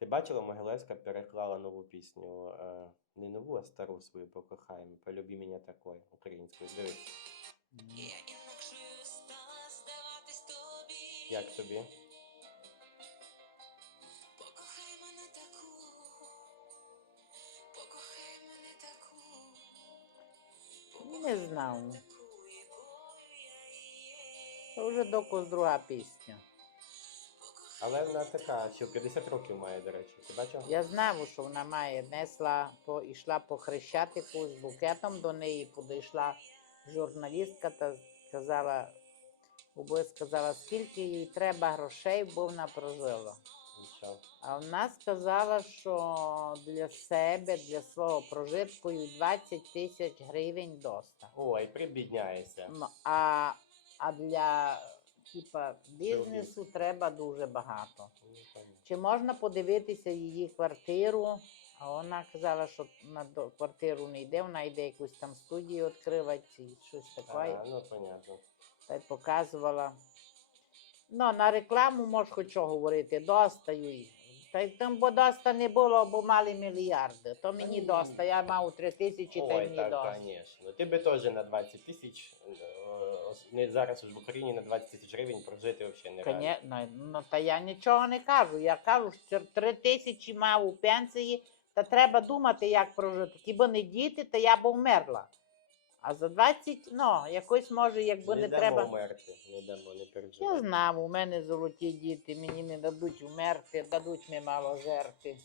Ти бачила, Могилевська переклала нову пісню, е, не нову, а стару свою покохаємо. Полюбі мене такою українською. Дивись, Я інакшою стала здаватись тобі. як тобі? Покохай мене таку, покохай мене таку. Не знав. Це вже доказ друга пісня. Але вона така, що 50 років має, до речі. Ти бачив? Я знав, що вона має несла, по, йшла по хрещатику з букетом до неї, підійшла журналістка та сказала, обоє сказала, скільки їй треба грошей, бо вона прожила. А вона сказала, що для себе, для свого прожитку їй 20 тисяч гривень доста. Ой, прибідняєшся. Ну, а, а для типа, бізнесу треба дуже багато. Ну. Чи можна подивитися її квартиру? А вона казала, що на квартиру не йде, вона йде якусь там студію відкривати, і щось таке. А, ну понятно. Та й показувала. Ну, на рекламу можеш хоч що говорити, достаю їй. Та й там бо доста не було, бо мали мільярди. То мені ні. доста, я мав три тисячі, та й Ой, мені так, доста. звісно. Ти би теж на 20 тисяч, е, не зараз ж в Україні на 20 тисяч гривень прожити взагалі не Коні... Ну, ну, та я нічого не кажу. Я кажу, що три тисячі мав у пенсії, та треба думати, як прожити. Хіба не діти, та я б вмерла. А за 20, ну, якось може, якби не, не дамо треба. вмерти, не дамо, не Я переживай. знав, у мене золоті діти, мені не дадуть вмерти, дадуть мені мало жерти.